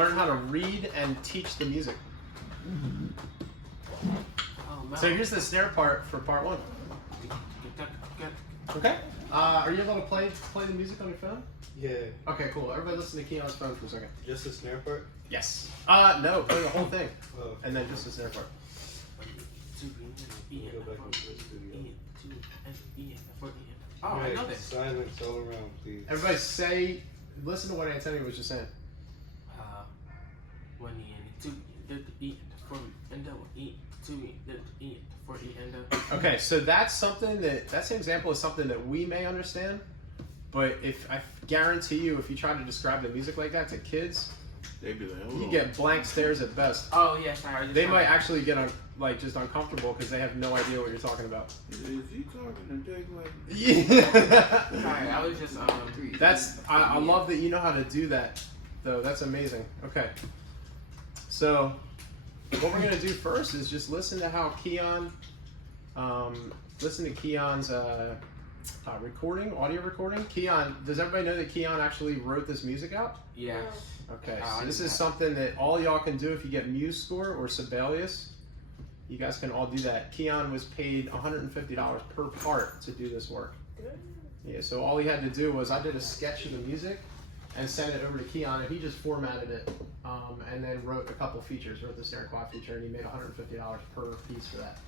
Learn how to read and teach the music. So here's the snare part for part one. Okay. Are you able to play the music on your phone? Yeah. Okay, cool. Everybody listen to Keon's phone for a second. Just the snare part? Yes. No, play the whole thing. Oh. And then just the snare part. Go back into the studio. Oh, I know this. Silence all around, please. Everybody listen to what Antonio was just saying. Okay, so that's an example of something that we may understand, but I guarantee you, if you try to describe the music like that to kids, They'd be like, you get blank stares at best. Oh yes, I They might actually get just uncomfortable because they have no idea what you're talking about. Is he talking and taking like? Yeah. Sorry, I was just I love that you know how to do that, though. That's amazing. Okay. So what we're gonna do first is just listen to how Keon, listen to Keon's audio recording. Keon, does everybody know that Keon actually wrote this music out? Yeah. Okay, so this is something that all y'all can do if you get MuseScore or Sibelius. You guys can all do that. Keon was paid $150 per part to do this work. Yeah, so all he had to do was I did a sketch of the music and sent it over to Keon, and he just formatted it and then wrote a couple features, wrote the snare and quad feature, and he made $150 per piece for that.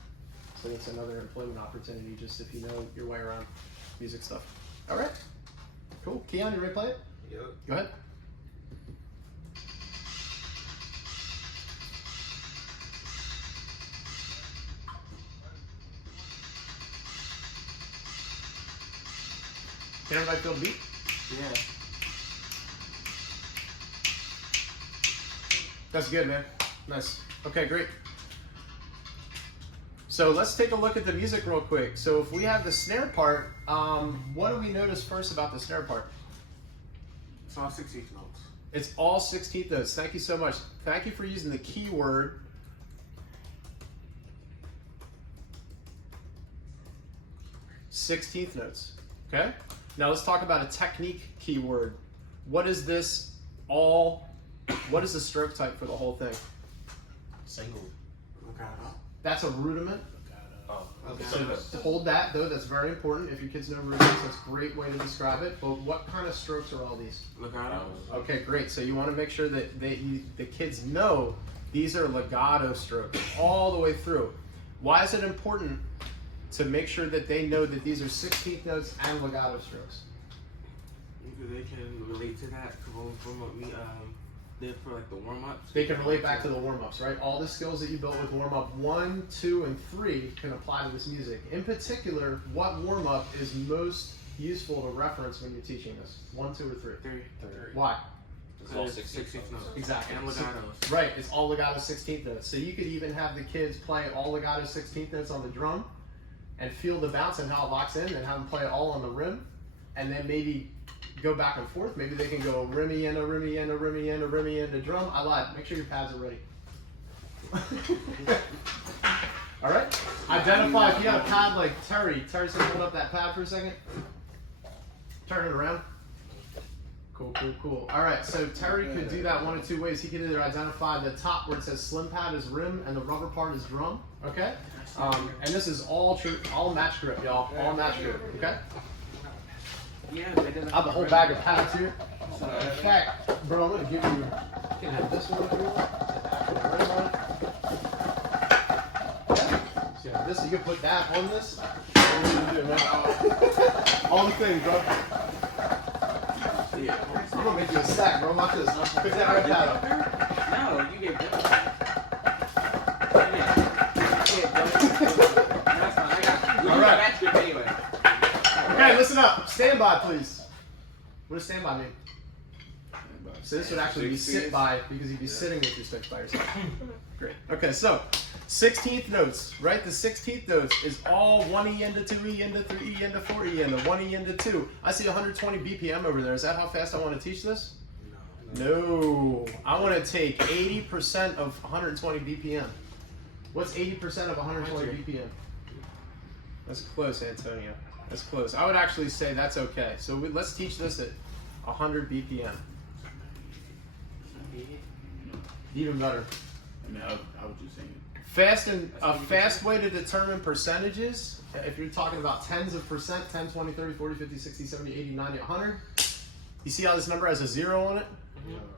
So that's another employment opportunity, just if you know your way around music stuff. All right, cool. Keon, you ready to play it? Yep. Go ahead. Can everybody feel the beat? Yeah. That's good, man. Nice. Okay, great. So let's take a look at the music real quick. So if we have the snare part, what do we notice first about the snare part? It's all 16th notes. It's all 16th notes. Thank you so much. Thank you for using the keyword 16th notes. Okay? Now let's talk about a technique keyword. What is this what is the stroke type for the whole thing? Single. That's a rudiment. Oh, okay. So hold that though, that's very important. If your kids know rudiments, that's a great way to describe it. But what kind of strokes are all these? Legato. Okay, great. So you want to make sure that the kids know these are legato strokes all the way through. Why is it important to make sure that they know that these are 16th notes and legato strokes? Because they can relate to that from what we did for like the warm-ups. They can relate back to the warm-ups, right? All the skills that you built with warm-up 1, 2, and 3 can apply to this music. In particular, what warm-up is most useful to reference when you're teaching this? 1, 2, or 3? 3. Why? It's all 16th notes. Exactly. And legatos. Right, it's all legato 16th notes. So you could even have the kids play all legato 16th notes on the drum and feel the bounce and how it locks in, and have them play it all on the rim, and then maybe go back and forth. Maybe they can go rimmy and a rimmy and a rimmy and a rimmy and a drum. I lied. Make sure your pads are ready. All right. Identify if you got a pad like Terry. Terry's gonna hold up that pad for a second. Turn it around. Cool, cool, cool. All right. So Terry could do that one of two ways. He could either identify the top where it says slim pad is rim and the rubber part is drum. Okay. And this is all match grip, y'all. All match grip. Okay. Yeah, I have a whole bag of pads here. In fact, bro, I'm gonna give you. Can I have this one if you want? So you have this. You can put that on this. What are you gonna do, man? All the things, bro. Yeah. I'm gonna make you a stack, bro. Watch this. Pick that red pad up. No, you get them. That's fine. I got you. All right. Match grip anyway. Okay, listen up. Stand by, please. What does stand by mean? So this would actually be sit by because you'd be sitting with your sticks by yourself. Great. Okay, so 16th notes, right? The 16th notes is all 1E into 2E into 3E into 4E into 1E into 2. I see 120 BPM over there. Is that how fast I want to teach this? No. I want to take 80% of 120 BPM. What's 80% of 120 BPM? That's close, Antonio. That's close. I would actually say that's okay. So let's teach this at 100 BPM. Even better. I mean, I was just saying. A fast way to determine percentages, if you're talking about tens of percent, 10, 20, 30, 40, 50, 60, 70, 80, 90, 100. You see how this number has a 0 on it?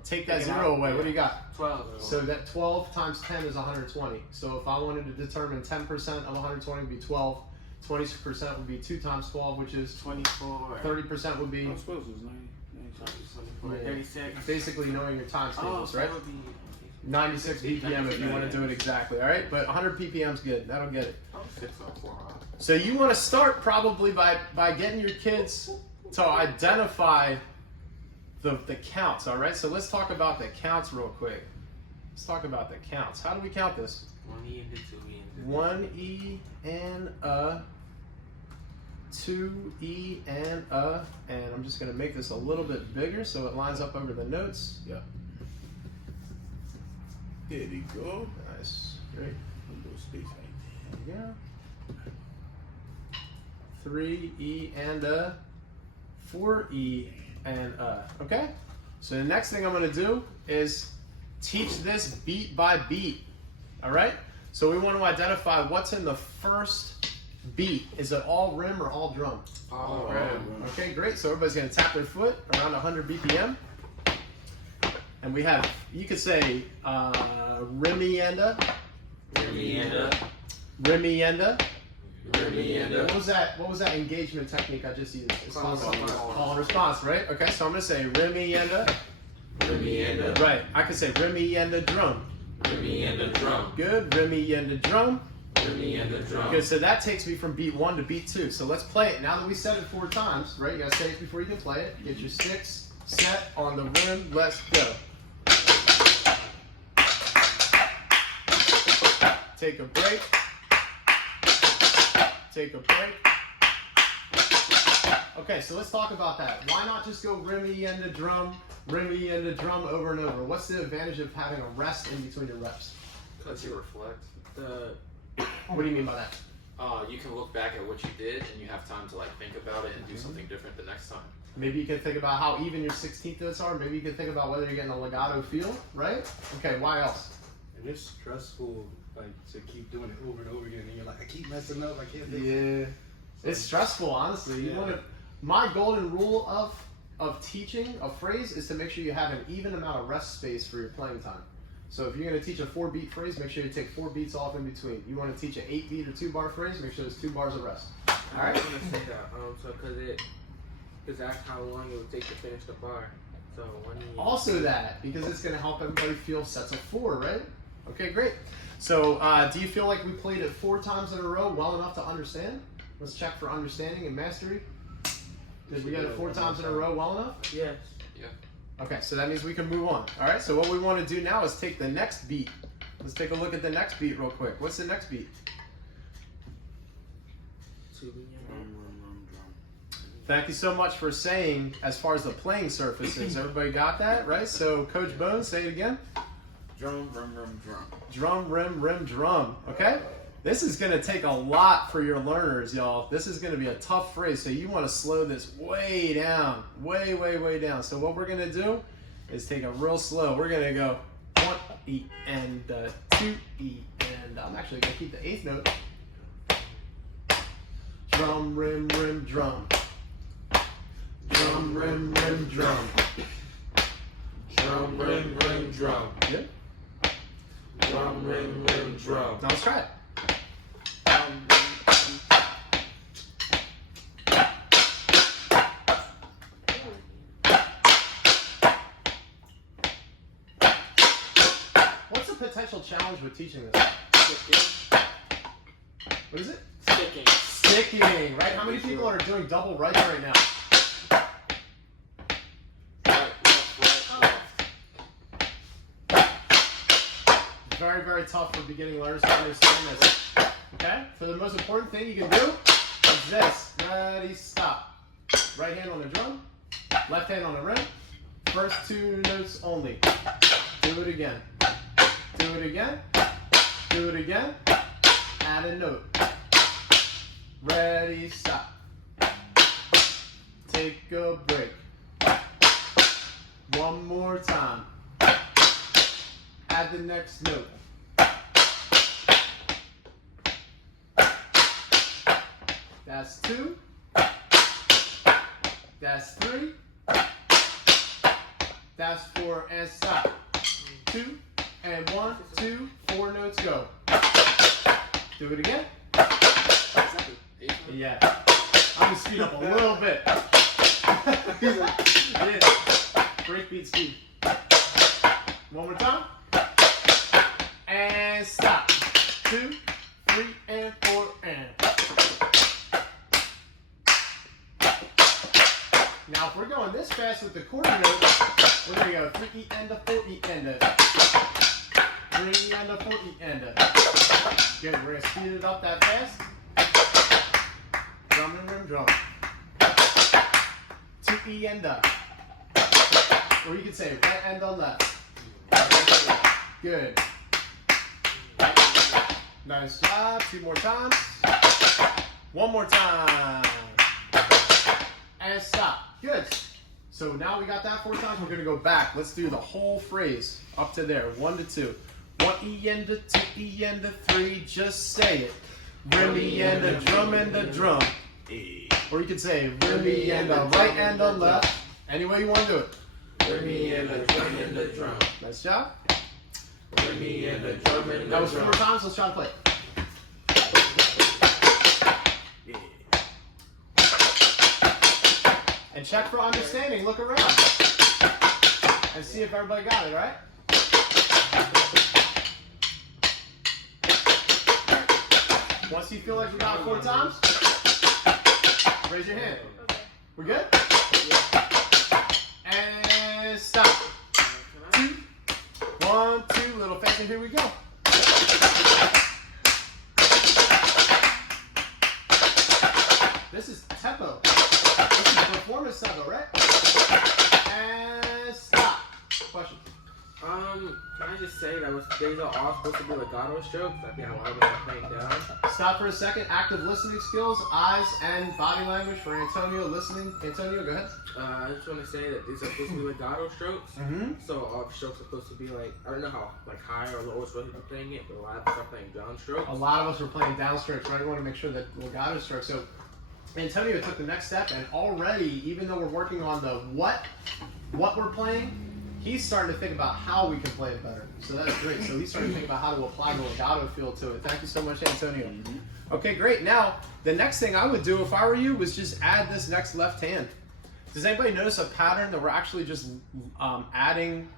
Take that 0 away. What do you got? 12. So that 12 times 10 is 120. So if I wanted to determine 10% of 120 would be 12. 20% would be 2 times 12, which is 24. 30% would be I suppose it was 90. 24, 36. basically knowing your times tables, so right? that would be 96 BPM if you want to do it exactly, all right? But 100 BPM is good. That'll get it. 604. So you want to start probably by getting your kids to identify the counts, all right? So let's talk about the counts real quick. Let's talk about the counts. How do we count this? 1E and the 2E. 1E and a, 2E and a, and I'm just going to make this a little bit bigger so it lines up over the notes. Yeah. There you go. Nice. Great. A little space right There you go. 3E and a, 4E and a. Okay? So the next thing I'm going to do is teach this beat by beat. All right? So we want to identify what's in the first beat. Is it all rim or all drum? All there. right. Okay, great. So everybody's going to tap their foot around 100 BPM. And we have, you could say, rimienda. Rimienda. Rimienda. Rimienda. What was that engagement technique I just used? It's Call and response. call and response, right? Okay, so I'm gonna say rimienda. Rimienda. Right. I could say rimienda drum. Rimienda drum. Good. Rimienda drum. Rimienda drum. Good. So that takes me from beat 1 to beat 2. So let's play it. Now that we said it 4 times, right? You gotta say it before you can play it. Get your sticks set on the rim. Let's go. Take a break. Take a break. Okay, so let's talk about that. Why not just go rimmy and a drum over and over? What's the advantage of having a rest in between your reps? Because you reflect. What do you mean by that? You can look back at what you did and you have time to like think about it and do something different the next time. Maybe you can think about how even your 16th notes are. Maybe you can think about whether you're getting a legato feel, right? Okay, why else? And it's stressful, like, to keep doing it over and over again. And you're like, I keep messing up. I can't think. Yeah, it's stressful, honestly. You Yeah. want to. My golden rule of teaching a phrase is to make sure you have an even amount of rest space for your playing time. So if you're going to teach a 4-beat phrase, make sure you take 4 beats off in between. You want to teach an 8-beat or 2-bar phrase, make sure there's 2 bars of rest. All I right. was gonna say that, so because that's how long it would take to finish the bar. So 1E. Also that, because it's going to help everybody feel sets of 4, right? Okay, great. So do you feel like we played it 4 times in a row well enough to understand? Let's check for understanding and mastery. Did we get it 4 times in a row well enough? Yes. Okay, so that means we can move on. All right, so what we want to do now is take the next beat. Let's take a look at the next beat real quick. What's the next beat? 2E. Thank you so much for saying as far as the playing surfaces. Everybody got that, right? So Coach Bones, say it again. Drum, rum, rum, drum. Drum, rim, rim, drum. Okay? This is going to take a lot for your learners, y'all. This is going to be a tough phrase, so you want to slow this way down. Way, way, way down. So what we're going to do is take it real slow. We're going to go 1E and 2E, and I'm actually going to keep the 8th note. Drum, rim, rim, drum. Drum, rim, rim, drum. Drum, rim, rim, drum. Good. Drum, rim, rim, drum. Now let's try it. What's the potential challenge with teaching this? What is it? Sticking. Sticking, right? How many people are doing double rights right now? Very, very tough for beginning learners to understand this. Okay? So the most important thing you can do is this. Ready, stop. Right hand on the drum, left hand on the rim. First 2 notes only. Do it again. Do it again. Do it again. Add a note. Ready, stop. Take a break. One more time. Add add the next note. That's 2. That's 3. That's 4, and stop. 2, and 1, 2, 4 notes go. Do it again. Yeah. I'm gonna speed up a little bit. Yeah. Breakbeat speed. One more time. And stop. 2, 3, and 4, and. Now, if we're going this fast with the quarter note, we're gonna go 3E and a 4E and a 3E and a 4E and a. Good. We're gonna speed it up that fast. Drum and rim drum. 2E and a. Or you could say right and a left. Good. Nice job. 2 more times. 1 more time. And stop. Good. So now we got that 4 times. We're going to go back. Let's do the whole phrase up to there. 1 to 2. 1E and a 2E and a 3. Just say it. Rimmy and a drum and a drum. Or you could say rimmy and a right and a left. Any way you want to do it. Rimmy and a drum and a drum. Nice job. Rimmy and a drum and a drum. That was 4 more times. Let's try to play it. And check for understanding. Look around. And see if everybody got it, right? Once you feel like you got it 4 times, raise your hand. We good? And stop. 2, 1, 2. Little faster. Here we go. This is tempo. This is performance tempo, right? And stop. Question. Can I just say that these are all supposed to be legato strokes? I think a lot of us are playing down. Stop for a second. Active listening skills, eyes and body language for Antonio. Listening. Antonio, go ahead. I just want to say that these are supposed to be legato strokes. Mm-hmm. So all the strokes are supposed to be like, I don't know how like high or low we're supposed to be playing it, but a lot of us are playing down strokes. A lot of us were playing downstrokes, right? We want to make sure that legato strokes. So Antonio took the next step, and already, even though we're working on the what we're playing, he's starting to think about how we can play it better. So that's great. So he's starting to think about how to apply the legato feel to it. Thank you so much, Antonio. Okay, great. Now, the next thing I would do if I were you was just add this next left hand. Does anybody notice a pattern that we're actually just adding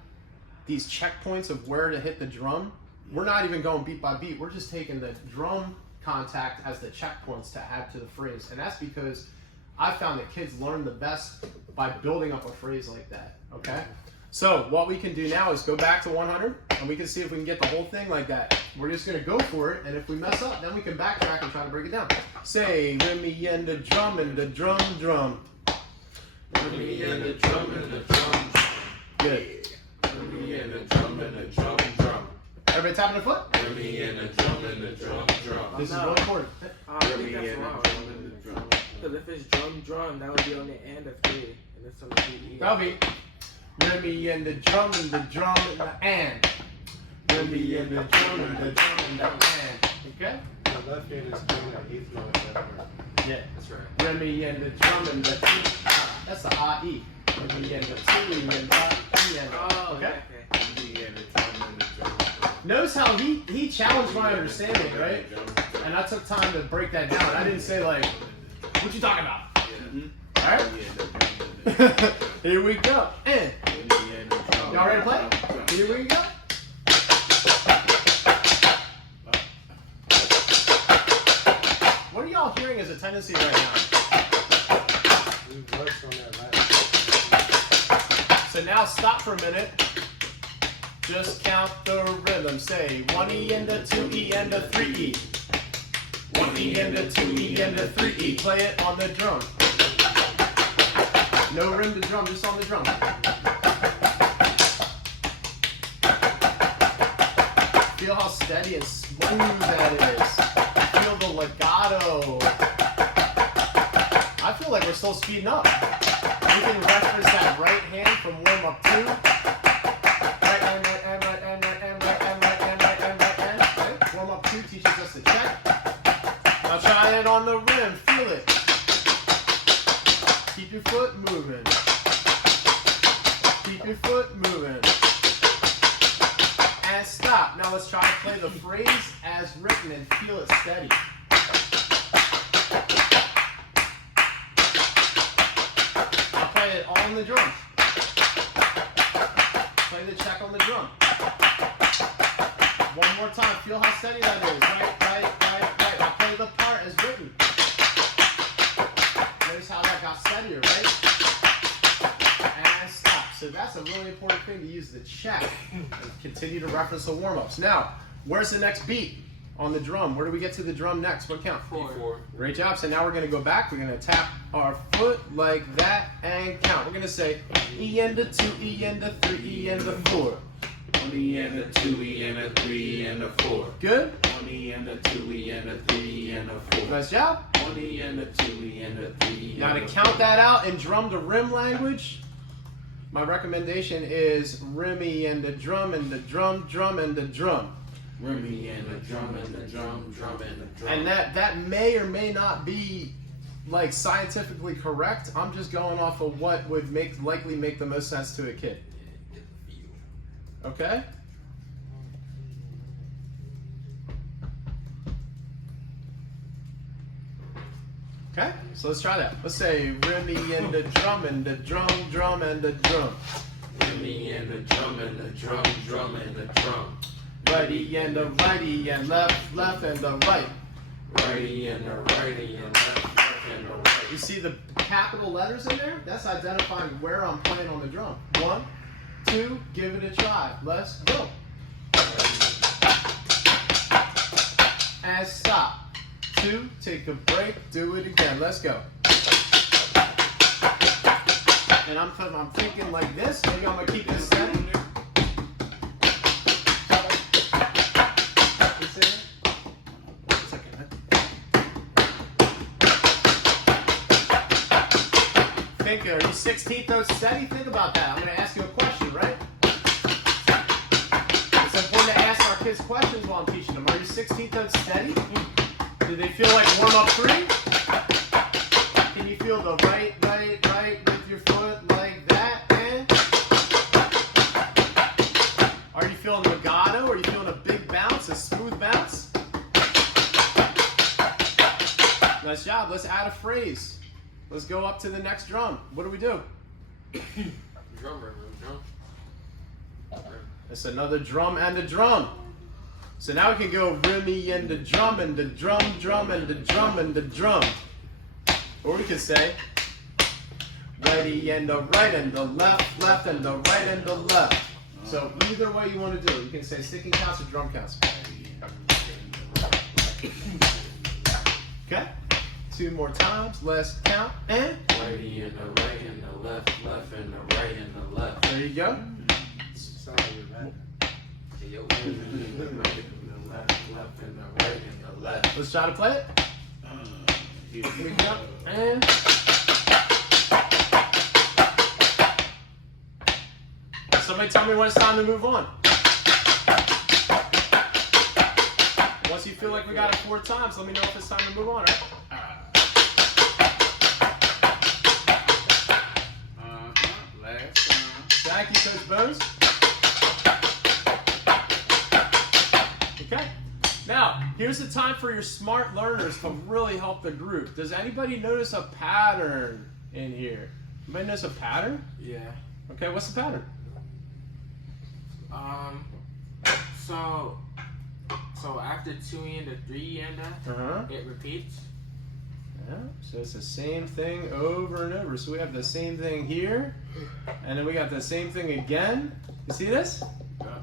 these checkpoints of where to hit the drum? We're not even going beat by beat. We're just taking the drum contact as the checkpoints to add to the phrase. And that's because I found that kids learn the best by building up a phrase like that, okay? So what we can do now is go back to 100, and we can see if we can get the whole thing like that. We're just going to go for it, and if we mess up, then we can backtrack and try to break it down. Say, rimmy and the drum and the drum drum. Rimmy and the drum and the drum. Good. Rimmy and the drum and the drum drum. Everybody tapping their foot? Rimmy and the drum and the drum drum. This is really important. I think that's wrong. Because if it's drum, that would be on the end of 3, and it's on the 3. That'll be rimmy and the drum and the drum and the and. Rimmy and the drum and the drum and the and. Okay? The left hand is playing that 8th note at that part. Yeah. That's right. Rimmy and the drum and the that's the I-E. Rimmy and the T and the E and the. Oh, Okay? okay. Notice how he challenged my understanding, right? And I took time to break that down. I didn't say like, what you talking about? Alright? Here we go. And y'all ready to play? Here we go. What are y'all hearing as a tendency right now? We rushed on that last. So now stop for a minute. Just count the rhythm. Say 1E and a 2E and a 3E. 1E and a 2E and a 3E. Play it on the drum. No rim to drum, just on the drum. Feel how steady and smooth that is. Feel the legato. I feel like we're still speeding up. You can reference that right hand from warm up 2. Right hand, right hand, right hand, right hand, right Play it on the rim. Feel it. Keep your foot moving. Keep your foot moving. And stop. Now let's try to play the phrase as written and feel it steady. I'll play it all on the drums. Play the check on the drum. One more time. Feel how steady that is. Right, right, right, right. I'll play the part as written. Notice how that got steadier, right? And stop. So that's a really important thing to use the check and continue to reference the warm-ups. Now, where's the next beat on the drum? Where do we get to the drum next? What count? 4. Great job. So now we're going to go back. We're going to tap our foot like that and count. We're going to say E and a 2, E and a 3, E and a 4. 1 E and a 2 E and a 3 E and a 4. Good. 1 E and a 2 E and a 3 E and a 4. Nice job. 1 E and a 2 E and a 3 E. Now to count that out in drum to rim language, my recommendation is rimmy and the drum and the drum, drum and the drum. Rimmy and the drum and the drum, drum and the drum. And that may or may not be like scientifically correct. I'm just going off of what would likely make the most sense to a kid. Okay? Okay, so let's try that. Let's say rimmy and the drum and the drum, drum and the drum. Rimmy and the drum and the drum, drum and the drum. Righty and the righty and left, left and the right. Righty and the righty and left, left and the right. You see the capital letters in there? That's identifying where I'm playing on the drum. 1, 2, give it a try. Let's go. And stop. 2, take a break, do it again. Let's go. And I'm thinking like this. Maybe I'm going to keep this steady. Think, are you 16th notes steady? Think about that. I'm going to ask you a question, right? It's important to ask our kids questions while I'm teaching them. Are you 16th notes steady? Do they feel like warm-up 3? Can you feel the right, right, right with your foot like that? And are you feeling legato? Are you feeling a big bounce, a smooth bounce? Nice job. Let's add a phrase. Let's go up to the next drum. What do we do? Drum, rim, drum. It's another drum and a drum. So now we can go rimmy and the drum and the drum, drum and the drum and the drum. Or we can say righty and the right and the left, left and the right and the left. So either way you want to do it. You can say sticking counts or drum counts. Okay? 2 more times. Let's count and Righty and the right and the left, left and the right and the left. there you go. Sound like you're rapping. Hey, yo. Right and the left, left and the right and the left. Let's try to play it. Here we go. And somebody tell me when it's time to move on. Once you feel like we got it 4 times, let me know if it's time to move on, right? Last time. Thank you, Coach Bose. Okay. Now, here's the time for your smart learners to really help the group. Does anybody notice a pattern in here? Anybody notice a pattern? Yeah. Okay, what's the pattern? So after 2 and the 3 and it repeats. Yeah, so it's the same thing over and over. So we have the same thing here, and then we got the same thing again. You see this? Yeah.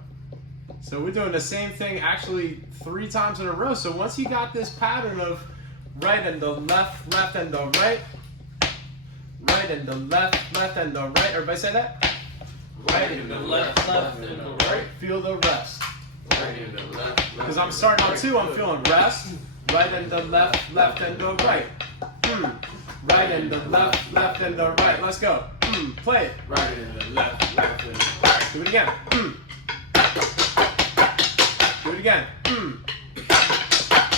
So we're doing the same thing actually 3 times in a row. So once you got this pattern of right and the left, left and the right, right and the left, left and the right. Everybody say that? Right and the left, left and the right. Feel the rest. Right and the left, left. Because I'm starting on 2, I'm feeling rest. Right and the left, left and the right. Right and the left, left and the right. Let's go. Play it. Right and the left, left and the right. Do it again. Do it again.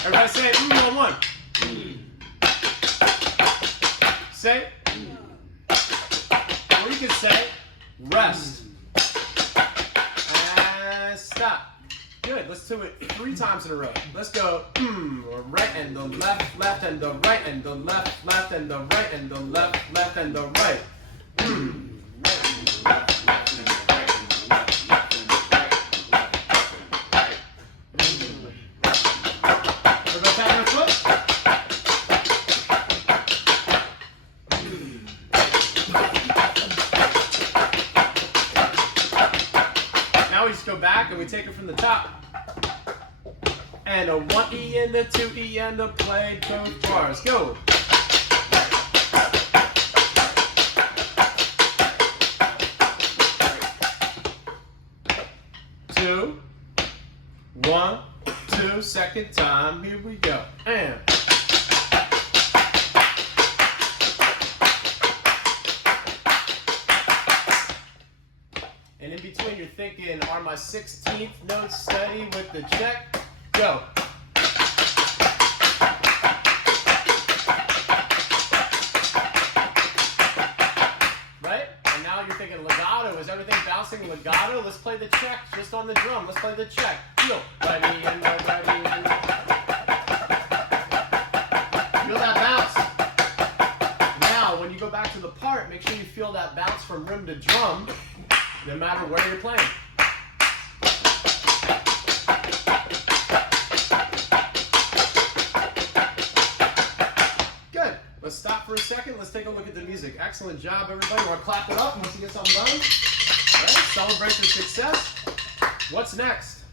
Everybody say it on 1. say, or you can say, rest. And stop. Good. Let's do it 3 times in a row. Let's go. Right and the left, left and the right and the left, left and the right and the left, left and the right. Everybody tap your foot. Now we just go back and we take it from the top. And a 1E and a 2E and a play both bars. Go. Two, 1, 2, second time. Here we go. And. And in between, you're thinking, are my 16th notes steady with the check? Go. Right? And now you're thinking legato. Is everything bouncing legato? Let's play the check just on the drum. Let's play the check. Feel. Righty and righty and. Feel that bounce. Now, when you go back to the part, make sure you feel that bounce from rim to drum, no matter where you're playing. Good. Let's stop for a second. Let's take a look at the music. Excellent job, everybody. Want to clap it up once you get something done? All right. Celebrate your success. What's next?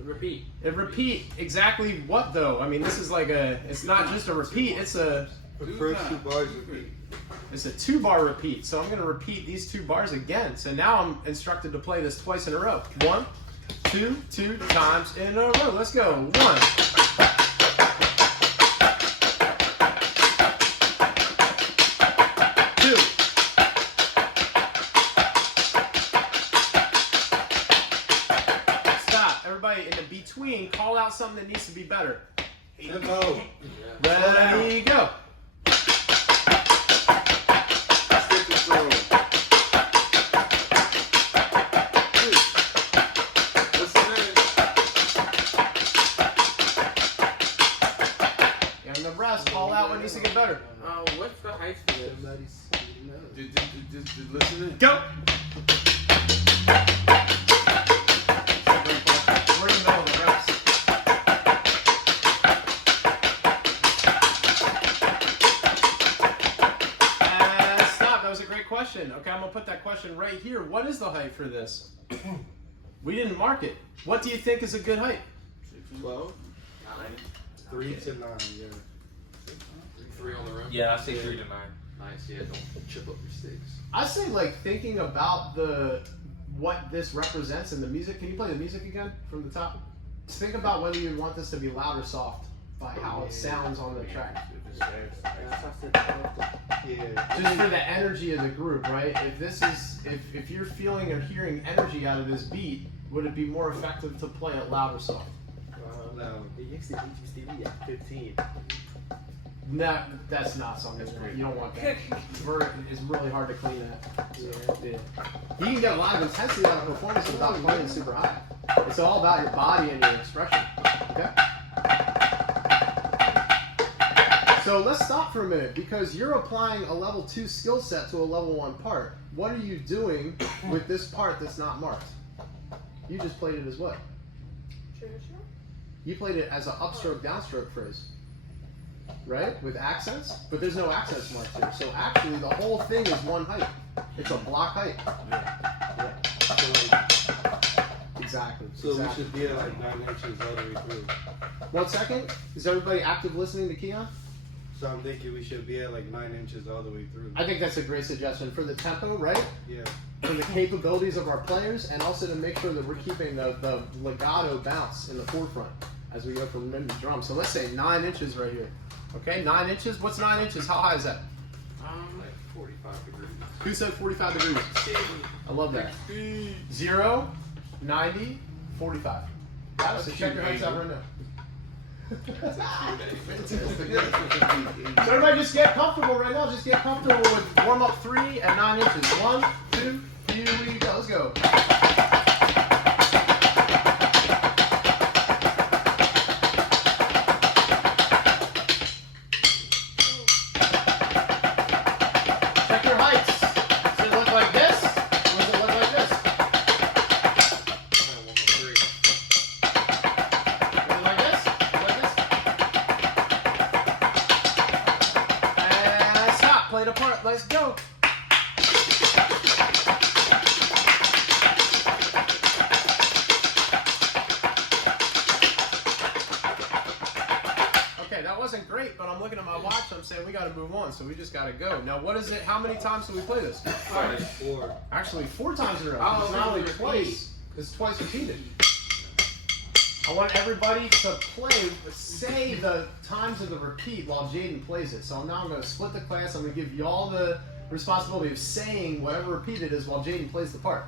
Repeat. A repeat. Exactly what though? I mean, this is like a. It's not just a repeat. It's a. The first 2 bars repeat. It's a 2-bar repeat, so I'm going to repeat these 2 bars again. So now I'm instructed to play this twice in a row. 1, 2, 2 times in a row. Let's go. 1. 2. 2. Stop. Everybody in the between, call out something that needs to be better. Tempo. Ready, go. Call out what needs to get better. What's the height for this? Just listen in. Go! We're in the middle of the reps. And stop. That was a great question. Okay, I'm going to put that question right here. What is the height for this? We didn't mark it. What do you think is a good height? 12. 3 to 9, yeah. 3 on the rim. Yeah, I say 3 to 9. Nice. Yeah, don't chip up your stakes. I say like thinking about what this represents in the music. Can you play the music again from the top? Just think about whether you want this to be loud or soft by how it sounds on the track. Yeah. Just for the energy of the group, right? If this is if you're feeling or hearing energy out of this beat, would it be more effective to play it loud or soft? Loud. It used to teach Stevie at 15. No, that's not something you don't want that. It's really hard to clean that. Yeah. You can get a lot of intensity out of performance without playing super high. It's all about your body and your expression. Okay? So let's stop for a minute because you're applying a level 2 skill set to a level 1 part. What are you doing with this part that's not marked? You just played it as what? Traditional? You played it as an upstroke, downstroke phrase. Right? With accents? But there's no accents marked here. So actually the whole thing is one height. It's a block height. Yeah. Exactly. So exactly. we should be at like 9 inches all the way through. 1 second. Is everybody active listening to Keon? So I'm thinking we should be at like 9 inches all the way through. I think that's a great suggestion for the tempo, right? Yeah. For the capabilities of our players, and also to make sure that we're keeping the legato bounce in the forefront as we go from rim to drum. So let's say 9 inches right here. Okay, 9 inches. What's 9 inches? How high is that? Like 45 degrees. Who said 45 degrees? I love that. 0, 90, 45. Got it? So check your heights out right now. So everybody just get comfortable right now. Just get comfortable with warm up 3 and 9 inches. 1, 2, here we go. Let's go. Check your heights. Does it look like this? Or does it look like this? Like this? Like this? And stop. Play the part. Let's go. Okay, that wasn't great, but I'm looking at my watch. I'm saying we got to move on, so we just got to go. Now, what is it? How many times do we play this? 4. Actually, 4 times in a row. Oh, It's not only repeat. twice. It's twice repeated. I want everybody to play, say the times of the repeat while Jaden plays it. So now I'm going to split the class. I'm going to give you all the responsibility of saying whatever repeat it is while Jaden plays the part.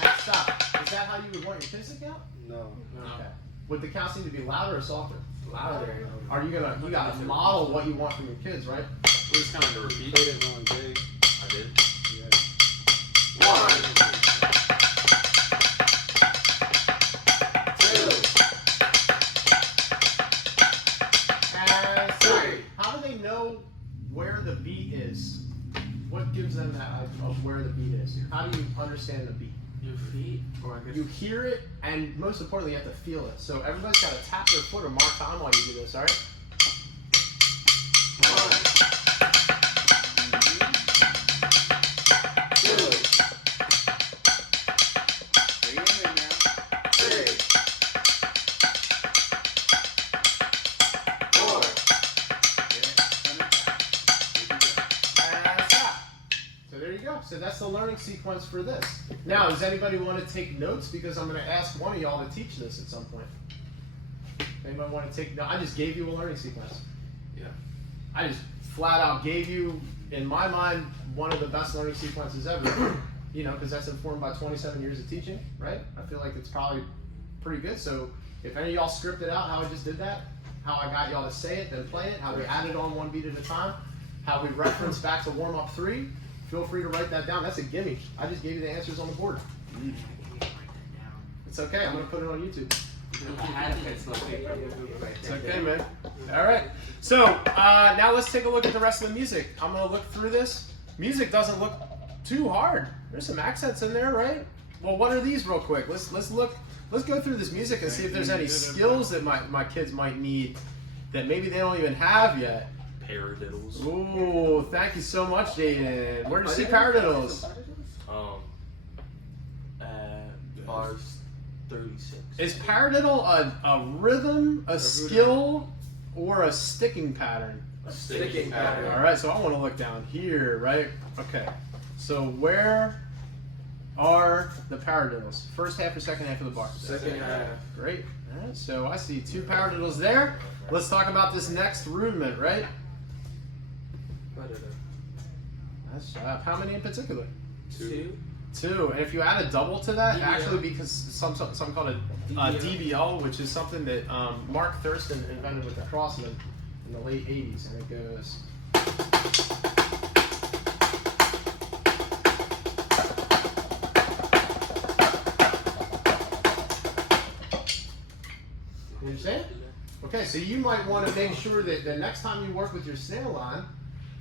And stop. Is that how you would want your kids to count? No. Okay. Would the counts need to be louder or softer? Louder. Are you gonna? You gotta model what you want from your kids, right? We're just kind of to You repeat. played it wrong, Jay. I did. Yeah. 1, 2, And so, how do they know where the beat is? What gives them that idea of where the beat is? How do you understand the beat? Your feet, or I guess You hear it, and most importantly, you have to feel it. So everybody's got to tap their foot or mark time while you do this. All right? 1, 2, 3, 4. And stop. So there you go. So that's the learning sequence for this. Now, does anybody want to take notes? Because I'm going to ask one of y'all to teach this at some point. Anybody want to take? No, I just gave you a learning sequence. Yeah. I just flat out gave you, in my mind, one of the best learning sequences ever. You know, because that's informed by 27 years of teaching, right? I feel like it's probably pretty good. So if any of y'all scripted out how I just did that, how I got y'all to say it, then play it, how we added on one beat at a time, how we reference back to warm up 3, feel free to write that down. That's a gimme. I just gave you the answers on the board. It's okay. I'm going to put it on YouTube. It's okay, man. All right. So now let's take a look at the rest of the music. I'm going to look through this. Music doesn't look too hard. There's some accents in there, right? Well, what are these real quick? Let's look. Let's go through this music and see if there's any skills that my kids might need that maybe they don't even have yet. Paradiddles. Ooh, thank you so much, Jaden. Where do you see paradiddles? bars 36. Is paradiddle a rhythm, a skill, or a sticking pattern? A sticking pattern. All right, so I want to look down here, right? Okay. So where are the paradiddles? First half or second half of the bar? Second half. Great. All right, so I see 2 paradiddles there. Let's talk about this next rudiment, right? That's how many in particular? 2. 2. And if you add a double to that, actually because something called a DBL, which is something that Mark Thurston invented with the Crossman in the late 80s, and it goes. You understand? Okay, so you might want to make sure that the next time you work with your snail line,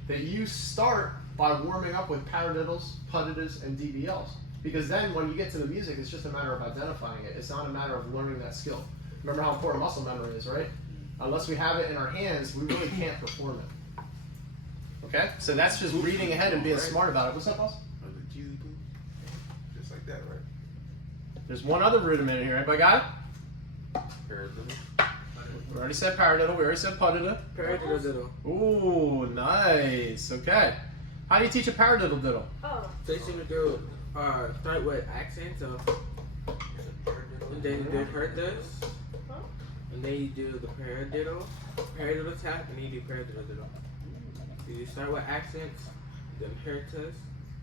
that you start by warming up with paradiddles, puttidas, and DBLs. Because then when you get to the music, it's just a matter of identifying it. It's not a matter of learning that skill. Remember how important muscle memory is, right? Unless we have it in our hands, we really can't perform it. Okay? So that's just reading ahead and being smart about it. What's up, boss? Just like that, right? There's one other rudiment in here. Everybody got it? Paradiddle. We already said paradiddle. We already said puttida. Paradiddle. Ooh, nice. Okay. How do you teach a paradiddle diddle? Oh. They seem to do start with accents of, and then you do percussion, and then you do the paradiddle tap, and then you do paradiddle diddle. You start with accents, then percussion,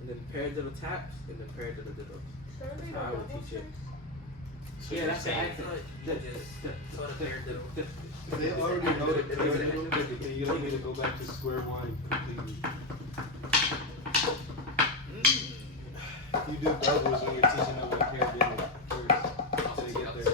and then paradiddle taps, and then paradiddle diddle. That's how I would teach it. So Yeah, you're that's the saying accent. you just sort of paradiddle. They already know the paradiddle. You don't need to go back to square one completely. You do doubles when you're teaching them like paradiddle first. So they get there.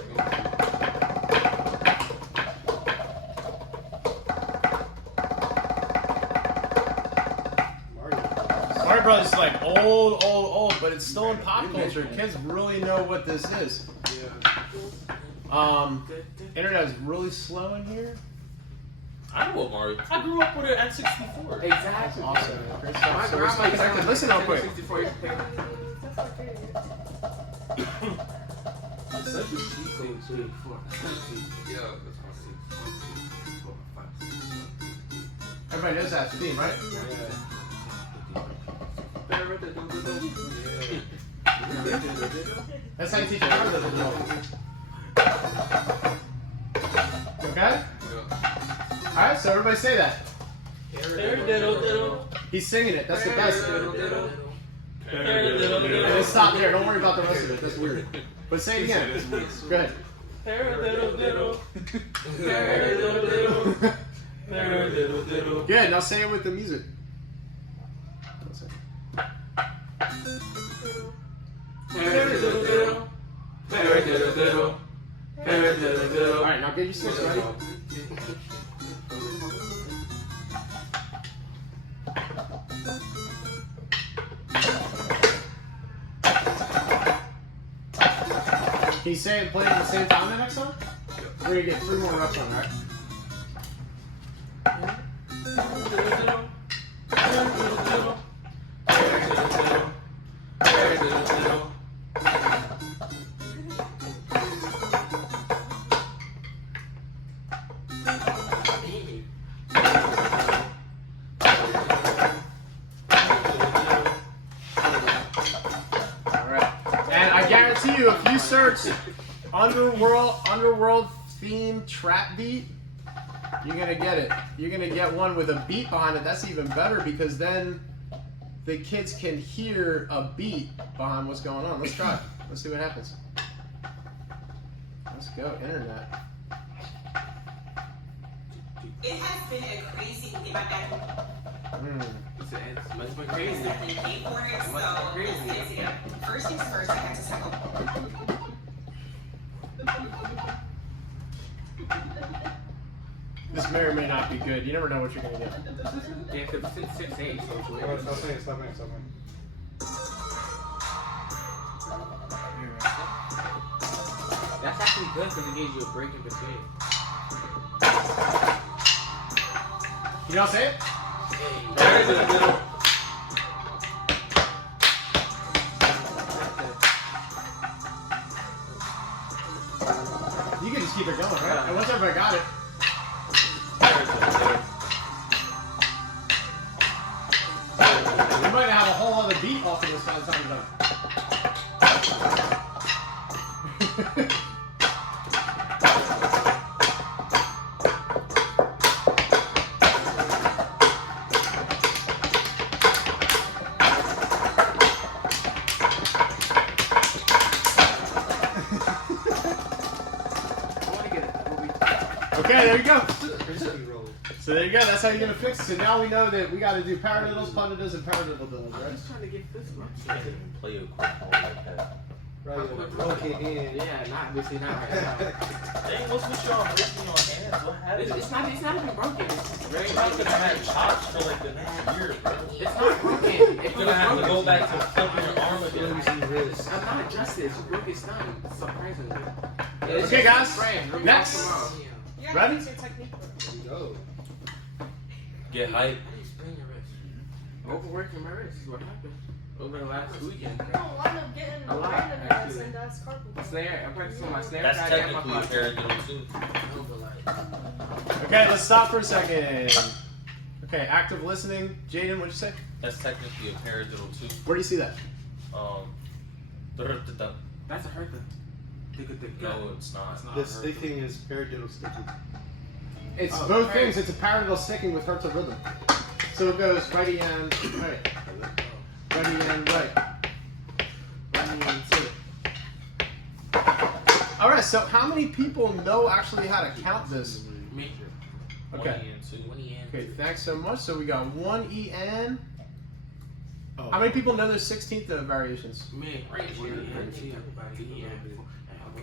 Mario Brothers is like old, but it's still in pop culture. Kids really know what this is. Yeah. Internet is really slow in here. I know what Mario. I grew up with an N64. Exactly. Awesome. Great My stuff. So grandma used to have listen real quick. 64 years old. It's such a cheat code too. Yeah, that's my seat. 1, 2, 3, 4, 5, 6. Everybody knows that theme, right? That's how you teach a paradiddle. Okay? Alright, so everybody say that. He's singing it. That's the best. And stop there. Don't worry about the rest of it. That's weird. But say it again. Go ahead. Good. Now say it with the music. Alright, now get your sticks ready. Can you say it play at the same time the next time? We're gonna get 3 more reps on, right? If you search underworld theme trap beat, you're gonna get it. You're gonna get one with a beat behind it. That's even better because then the kids can hear a beat behind what's going on. Let's try it. Let's see what happens. Let's go, internet. It has been a crazy thing. My dad It's much more crazy. paid for it, so let's get it. First things first, I have to settle. This may or may not be good. You never know what you're gonna get. Yeah, because it's 6'8", so it's weird. Stop playing, stop playing, stop playing. That's actually good because it gives you a break in between. You know what I'm saying? You can just keep it going, right? And once everybody got it. We might have a whole other beat off of this by the time we're done. Okay, there you go. So there you go. That's how you're gonna fix it. So now we know that we got to do paradiddles, pundiddles, and paradiddle diddles, I'm right? just trying to get this one. I can't even play a cornhole like that. Right, okay, in. Yeah, not obviously not right now. Dang, what's with y'all breaking your hands? What happened? It's not even broken. It's very You're not gonna have chops for like the next year, bro. It's not broken. If You're it gonna was have to broken, go back to flipping your arm again. Flimsy wrist. I'm not adjusted. It's broken. It's not surprisingly. Okay, guys. Next. You Ready? gotta fix your technique. There you go. Get hype. How do you sprain your wrist? Overworking my wrist is what happened over the last weekend. You don't wind up getting A lot, random actually. and that's carpal. Snare. I'm practicing my snare. That's track and my technically a paradiddle too. Okay, let's stop for a second. Okay, active listening. Jaden, what'd you say? That's technically a paradiddle too. Where do you see that? Da-da-da-da. That's a hurt thing. No, it's not. The sticking is paradiddle sticking. It's Oh, both right. things. It's a paradiddle sticking with hertz of rhythm. So it goes righty and right, righty and So how many people know actually how to count this? Me. Okay. 1 E and Okay, thanks so much. So we got 1 E N. Oh. How many people know there's 16th variations? Me. 1 E and 2. E and 4.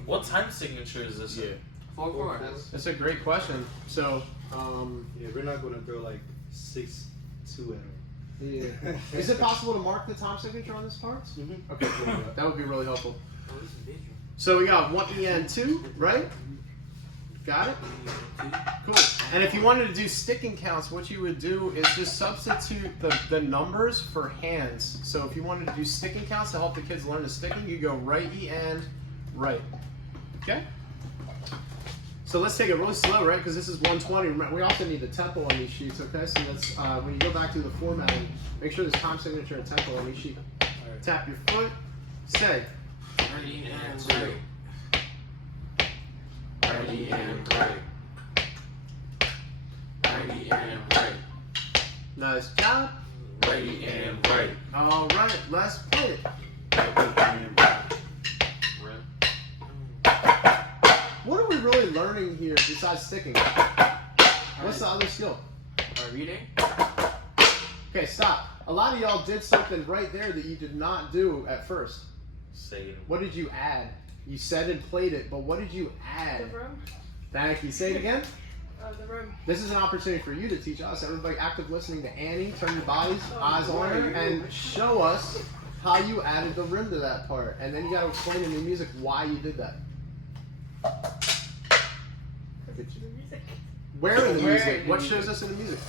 What time signature is this? Yeah. 4/4. That's a great question. So, Yeah, we're not gonna throw like 6-2 at them. yeah. Is it possible to mark the time signature on this part? Mm-hmm. Okay, cool. That would be really helpful. Oh, this is visual. So we got 1 E N 2, right? Got it? Cool. And if you wanted to do sticking counts, what you would do is just substitute the numbers for hands. So if you wanted to do sticking counts to help the kids learn the sticking, you go right E and right. Okay? So let's take it really slow, right? Because this is 120. We also need the tempo on these sheets, okay? So let's, when you go back to the formatting, make sure there's time signature and tempo on each sheet. Tap your foot, say. Ready and right. Ready and right. Ready and right. Nice job. Ready and right. All right, let's play it. What are we really learning here besides sticking? What's the other skill? Reading. Okay, stop. A lot of y'all did something right there that you did not do at first. Say What did you add? You said and played it, but what did you add? The room. Thank you. Say it again. The room. This is an opportunity for you to teach us. Everybody active listening to Annie. Turn your bodies, eyes on her, and show us how you added the rim to that part. And then you got to explain in the music why you did that. The music. Where in the Where music? in the What music? shows us in the music?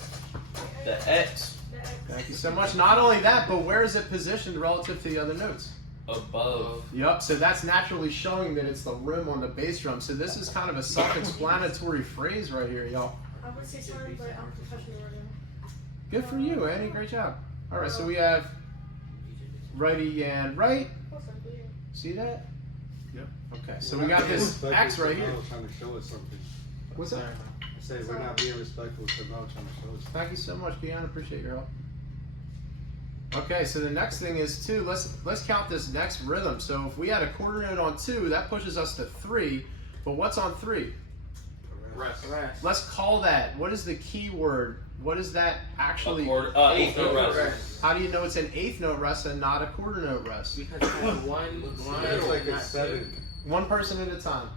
the X The X. Thank you so much. Not only that, but where is it positioned relative to the other notes? above. Yup, so that's naturally showing that it's the rim on the bass drum. So this is kind of a self-explanatory phrase right here, y'all. I would say sorry, but I'm professional right now. Good for you, Annie. Great job. All right, so we have righty and right. What's up, dude? See that? Yep. Okay, so we got this X right here. Trying to show us something. What's that? I say we're not being respectful to Mel trying to show us. Thank you so much, Keon. Appreciate your help. Okay, so the next thing is 2. Let's count this next rhythm. So if we had a quarter note on 2, that pushes us to 3. But what's on 3? Rest. Let's call that. What is the key word? What is that actually? Eighth note rest. How do you know it's an 8th note rest and not a quarter note rest? Because it has one. That's like a not 7. One person at a time.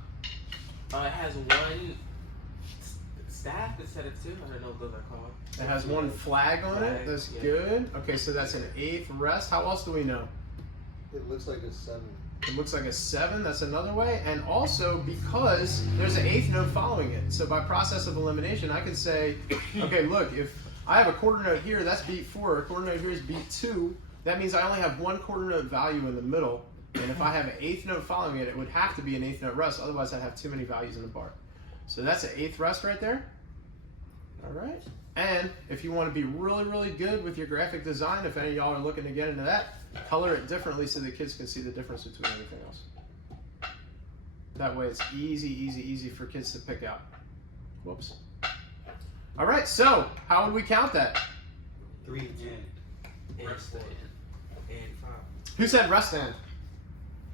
It has one staff instead of 2. I don't know what those are called. It has one flag on it. Flag, That's yeah. good. Okay, so that's an 8th rest. How else do we know? It looks like a 7. It looks like a 7. That's another way. And also because there's an 8th note following it. So by process of elimination, I can say, okay, look, if I have a quarter note here, that's beat 4. A quarter note here is beat 2. That means I only have one quarter note value in the middle. And if I have an 8th note following it, it would have to be an 8th note rest. Otherwise, I'd have too many values in the bar. So that's an 8th rest right there. All right. And if you want to be really, really good with your graphic design, if any of y'all are looking to get into that, color it differently so the kids can see the difference between everything else. That way it's easy for kids to pick out. Whoops. All right, so how would we count that? 3 and. Rest and 5. Who said rest and?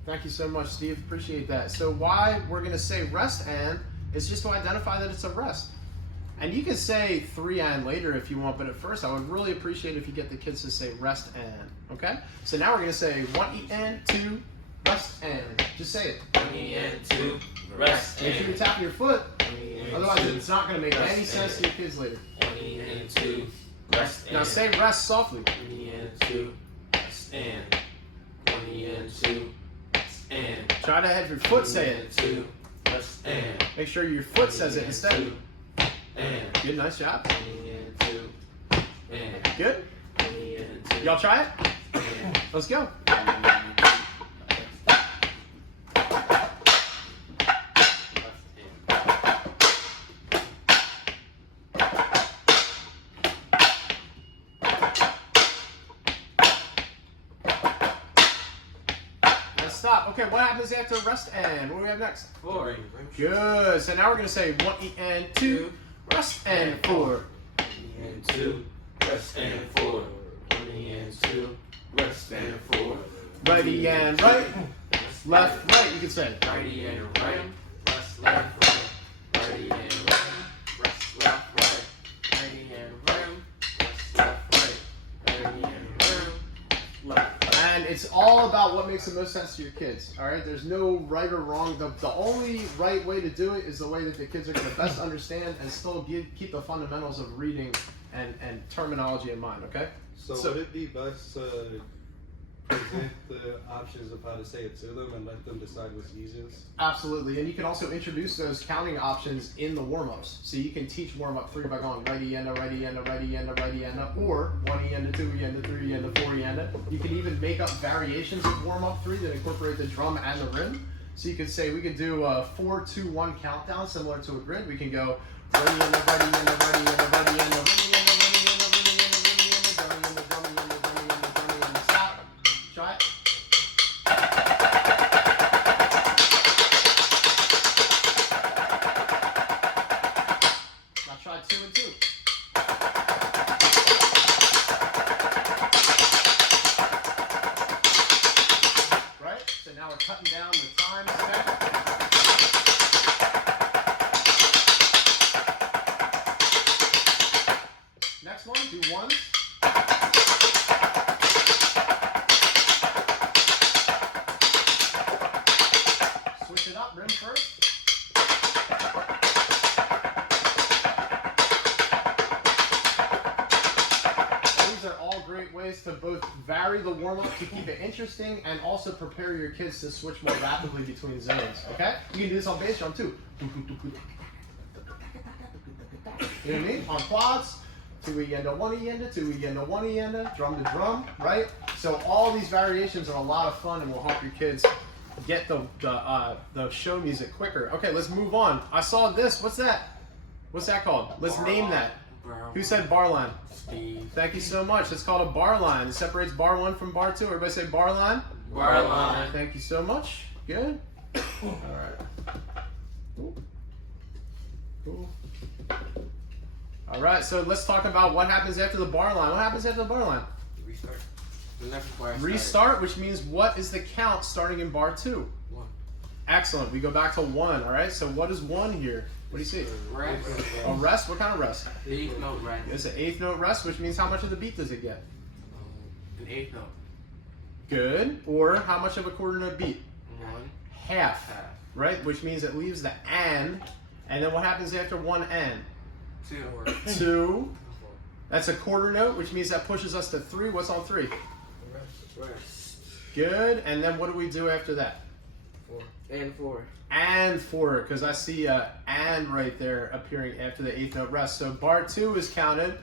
Thank you so much, Steve. Appreciate that. So why we're going to say rest and is just to identify that it's a rest. And you can say 3 and later if you want, but at first I would really appreciate if you get the kids to say rest and. Okay? So now we're going to say 1 E and 2 rest and. Just say it. 1 E and 2 rest Make sure you're tapping your foot. Otherwise it's not going to make any sense to your kids later. 1 E and 2 rest and. Now say rest softly. 1 E and 2 rest and. 1 E and 2 rest and. Try to have your foot say it. 2 rest and. Make sure your foot says it instead. And. Good, nice job. 1 E and 2 and. Good. 1 E and 2 Y'all try it? and. Let's go. Let's stop. Okay, what happens after rest and? What do we have next? 4. Good. So now we're going to say 1 E and 2 rest and 4. 1 E and 2 rest and 4. 1 E and 2 rest and 4. Righty and right. Left, right, you can say. Righty and right. left, right, righty and left, left, right, righty and rim, left, right, righty and rim, left. And it's all about what makes the most sense to your kids. All right, there's no right or wrong. The only right way to do it is the way that the kids are going to best understand and still keep the fundamentals of reading and terminology in mind. Okay. So would it be best to present the options of how to say it to them and let them decide what's easiest? Absolutely, and you can also introduce those counting options in the warm-ups. So you can teach warm-up 3 by going righty enda, righty enda, righty enda, righty enda, or 1 enda, 2 enda, 3 enda, 4 enda. You can even make up variations of warm-up 3 that incorporate the drum and the rim. So you could say we could do a 4, 2, 1 countdown similar to a grid. We can go righty enda, righty enda, righty enda, righty enda, righty enda, righty enda, righty enda, righty enda, righty enda, drumming enda, drumming enda, drumming enda, drumming enda. Stop. Try it. Now try 2 and 2. Right? So now we're cutting down the time spent. Next one, do 1s. Switch it up, rim first. These are all great ways to both vary the warm-up to keep it interesting and also prepare your kids to switch more rapidly between zones, okay? You can do this on bass drum too. You know what I mean? On quads, 2 enda, 1 enda, 2 enda, 1 enda, drum to drum, right? So all these variations are a lot of fun and will help your kids get the show music quicker. Okay, let's move on. I saw this. What's that? What's that called? Let's name that. Who said bar line? Steve. Thank you so much. It's called a bar line. It separates bar 1 from bar 2. Everybody say bar line. Bar line. Thank you so much. Good. All right. Cool. Cool. All right. So let's talk about what happens after the bar line. What happens after the bar line? Restart. The next part. Restart, which means what is the count starting in bar 2? 1. Excellent. We go back to 1. All right. So what is 1 here? What do you see? Rest. A rest. What kind of rest? The 8th note rest. It's an 8th note rest, which means how much of the beat does it get? An 8th note. Good. Or how much of a quarter note beat? 1. Half. Half. Right? Which means it leaves the and then what happens after 1 and? 2. 2. That's a quarter note, which means that pushes us to 3. What's on 3? Rest. Good. And then what do we do after that? 4. And 4. And 4, because I see a and right there appearing after the 8th note rest. So bar 2 is counted.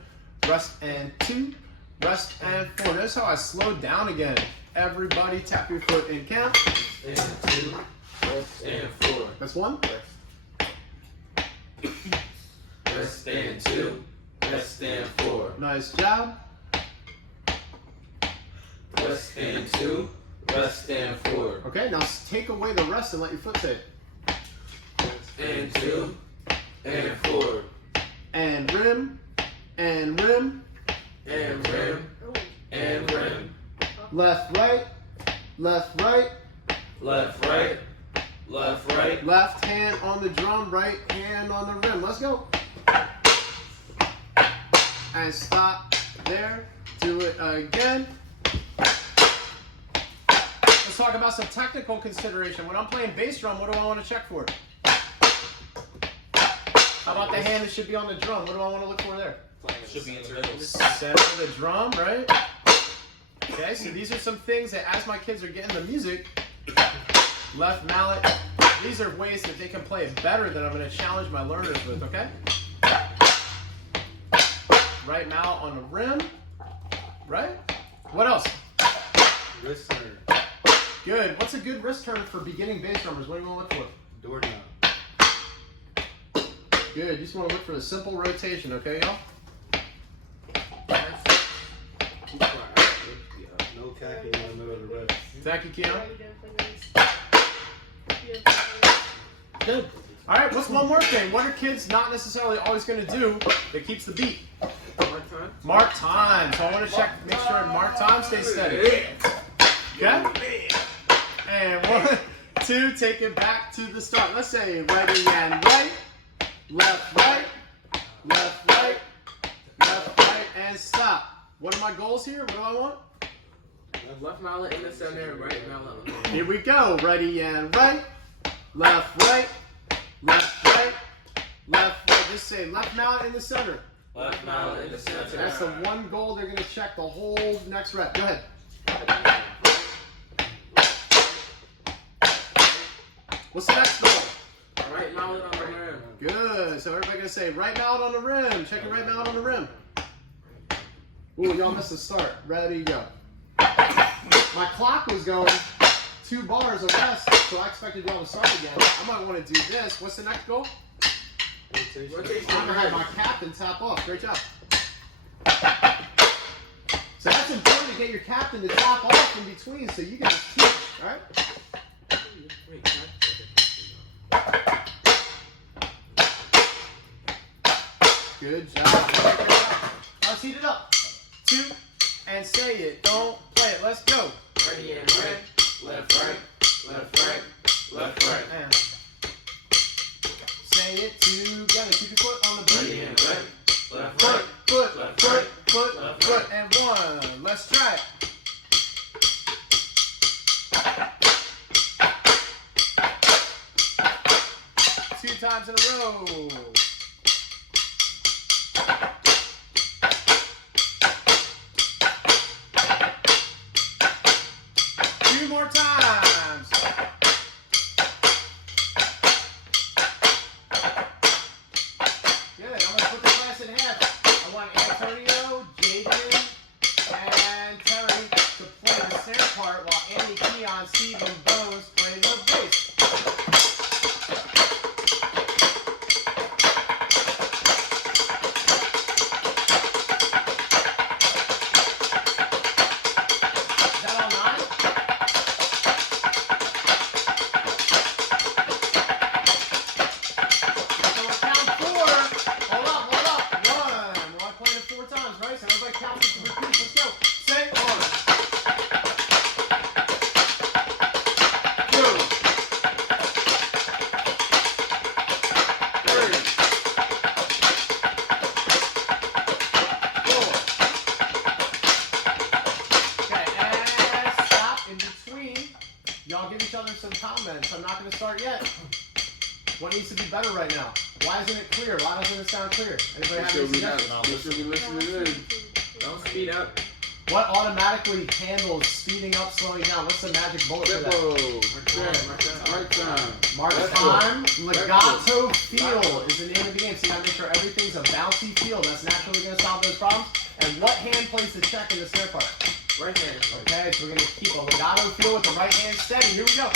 Rest and 2. Rest and 4. Notice how I slowed down again. Everybody tap your foot and count. And 2. Rest and 4. That's 1. Rest and 2. Rest and 4. Nice job. Rest and 2. Rest and 4. Okay, now take away the rest and let your foot say it. And 2. And 4. And rim. And rim. And rim. And rim. Left, right. Left, right. Left, right. Left, right. Left hand on the drum, right hand on the rim. Let's go. And stop there. Do it again. Let's talk about some technical consideration. When I'm playing bass drum, what do I want to check for? How about the hand that should be on the drum? What do I want to look for there? Should be in the middle. Center of the drum, right? Okay, so these are some things that as my kids are getting the music, left mallet, these are ways that they can play it better that I'm going to challenge my learners with, okay? Right mallet on the rim, right? What else? Wrist turn. Good. What's a good wrist turn for beginning bass drummers? What do you want to look for? Doorknob. Good. You just want to look for the simple rotation, okay, y'all? No cacking in the middle of the rest. Thank you, Keanu. Good. All right, what's one more thing? What are kids not necessarily always going to do that keeps the beat? Mark time. So I want to check, make sure mark time stays steady. Okay? And 1, 2, 2, take it back to the start. Let's say ready and right, left, right, left, right, left, right, and stop. What are my goals here? What do I want? Left mallet in the center, right mallet. Here we go. Ready and right, left, right, left, right, left, right. Just say left mallet in the center. Left mallet in the center. That's the one goal they're going to check the whole next rep. Go ahead. What's the next goal? Right mallet on the rim. Good. So everybody going to say right mallet on the rim. Check your right mallet on the rim. Ooh, y'all missed the start. Ready, go. My clock was going 2 bars or less, so I expected y'all to start again. I might want to do this. What's the next goal? Rotation. I'm going to have my captain tap off. Great job. So that's important to get your captain to tap off in between so you can just teach, alright? Good job. Let's heat it up. 2, and say it. Don't play it. Let's go. Ready and right, left, right, left, right, left, right. And say it together. Keep your foot on the Ready beat. and right, left, Foot, right. foot, Left, foot, right. foot, Left, foot, right. and 1. Let's try it. Two times in a row. Two more times. Good. I'm going to put the class in half. I want Antonio, Jaden, and Terry to play the snare part while Andy, Keon, Steve, and Bones play the bass. Is that all 9? So we're counting 4. Hold up. 1. We're only playing it 4 times, right? So everybody count to repeat. Let's go. Say 1, 2, 3, 4. Okay, and stop in between. Y'all give each other some comments. I'm not going to start yet. What needs to be better right now? Why isn't it clear? Why doesn't it sound clear? Anybody have any suggestions? Make sure we listening in. Don't speed up. What automatically handles speeding up, slowing down? What's the magic bullet for that? Tempo. Mark time. Mark time. Legato feel is the name of the game. So you gotta make sure everything's a bouncy feel. That's naturally gonna solve those problems. And what hand plays the check in the snare part? Right hand. Okay, so we're gonna keep a legato feel with the right hand steady. Here we go.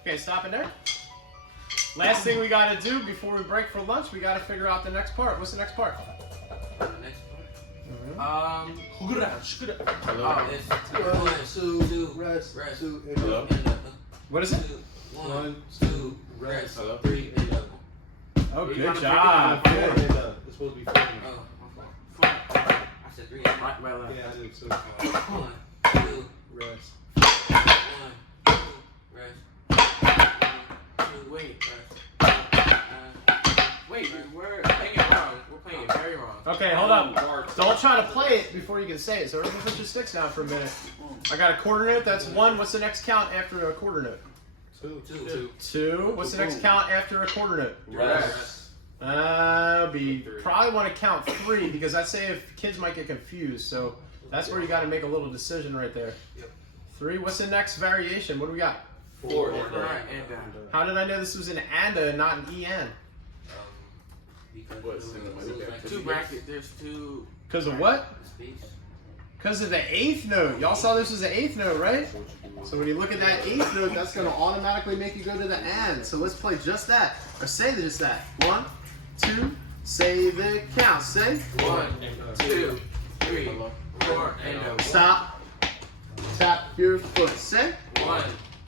Okay, stop it there. Last thing we gotta do before we break for lunch, we gotta figure out the next part. What's the next part? The next part. Oh, it's 1, 2, rest, rest, rest. 2, Hello? and What is it? 1, 2, 2, rest, Hello? 3, and double. Oh, You good gotta job. break it Good. It's supposed to be 4. Oh, my fault. I said 3 and right, right, left. Yeah, I did too. 1, 2, Rest. 1, 2, rest. 1, 2, Wait, wait. wait, we're playing it wrong. We're playing it very wrong. Okay, hold up. Don't try to play it before you can say it. So everybody put your sticks down for a minute. I got a quarter note. That's 1. What's the next count after a quarter note? 2. 2, 2. What's the next count after a quarter note? rest. Probably want to count 3 because I'd say if kids might get confused. So that's where you got to make a little decision right there. Yep. 3. What's the next variation? What do we got? 4, Right and down. How did I know this was an ANDA and not an EN? Because What's it in the was middle? like Two brackets. There's two. Because of what? space. Because of the 8th note. Y'all saw this was the 8th note, right? So when you look at that 8th note, that's going to automatically make you go to the AND. So let's play just that. Or say just that. 1, 2, say the count. Say. 1, 2, 3, 4, and no. Stop. tap your foot. Say. 1,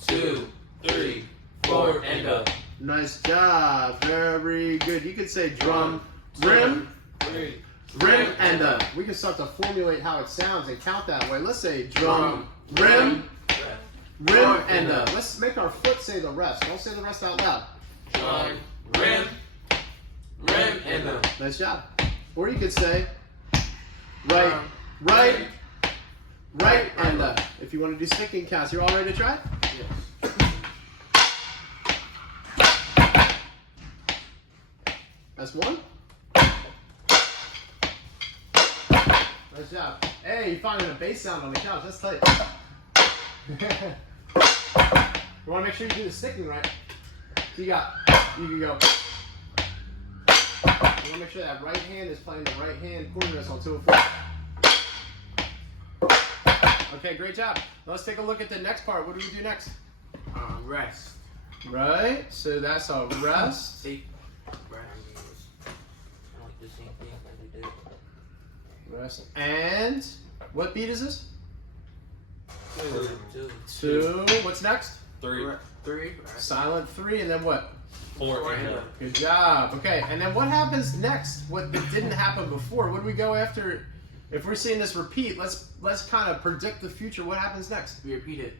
2, 3, 4, and up. Nice job. Very good. You could say drum, rim, rim, and up. We can start to formulate how it sounds and count that way. Let's say drum, rim, rim, and up. Let's make our foot say the rest. Don't say the rest out loud. Drum, rim, and up. Nice job. Or you could say right, right, right, and up. If you want to do sticking counts, you're all ready to try? Yes. That's one. Nice job. Hey, you finding a bass sound on the couch. That's tight. You want to make sure you do the sticking right. So you can go. You want to make sure that right hand is playing the right hand corners on 2 and 4. Okay, great job. Let's take a look at the next part. What do we do next? Rest. Right. So that's a rest. Safe. Rest. I like the same thing that we did. Rest. And what beat is this? 2. 2. What's next? 3. 3. Silent 3, and then what? 4 and up. Good job. Okay, and then what happens next? What didn't happen before? What do we go after? If we're seeing this repeat, let's kind of predict the future. What happens next? We repeat it.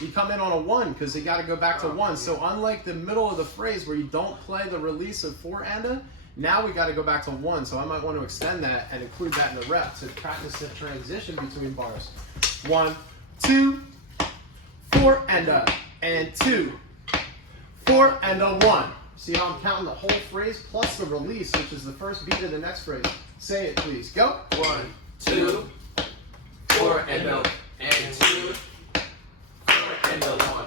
You come in on a 1 because you got to go back to 1. Yeah. So unlike the middle of the phrase where you don't play the release of 4 and a, now we got to go back to 1. So I might want to extend that and include that in the rep to practice the transition between bars. 1, 2, 4 and a, and 2, 4 and a 1. See how I'm counting the whole phrase plus the release, which is the first beat of the next phrase. Say it, please. Go. 1, 2, 4 and up, and 2, 4 and a 1.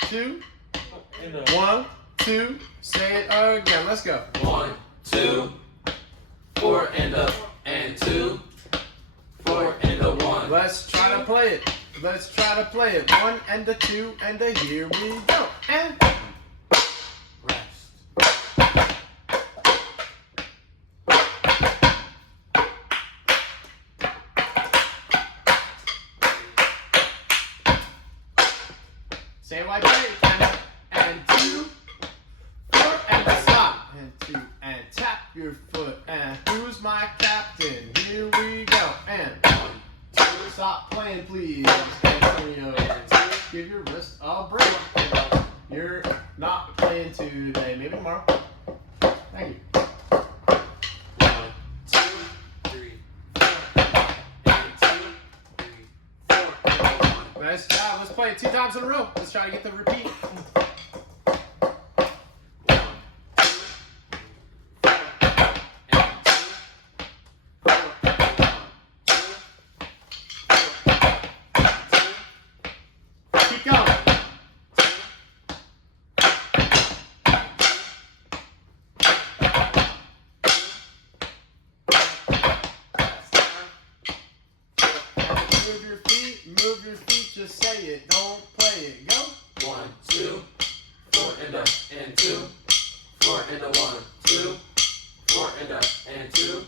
2, 1, 2. Say it again. Let's go. 1, 2, 4 and up, and 2, 4 and a 1. Let's try to play it. Let's try to play it. 1 and a 2 and a here we go. And Rest. say it like that. And 2, 4 and a stop. And 2 and tap your foot. And who's my captain? Here we go. And 1, 2. Stop playing, please, Antonio. Give your wrist a break. You're not playing today. Maybe tomorrow. Thank you. 1, 2, 3, 4, and 2, 3, 4 and a 1. Nice job. Let's play it 2 times in a row. Let's try to get the repeat. 1, 2, 4 and up, and 2, 4 and a 1, 2, 4 and up, and 2,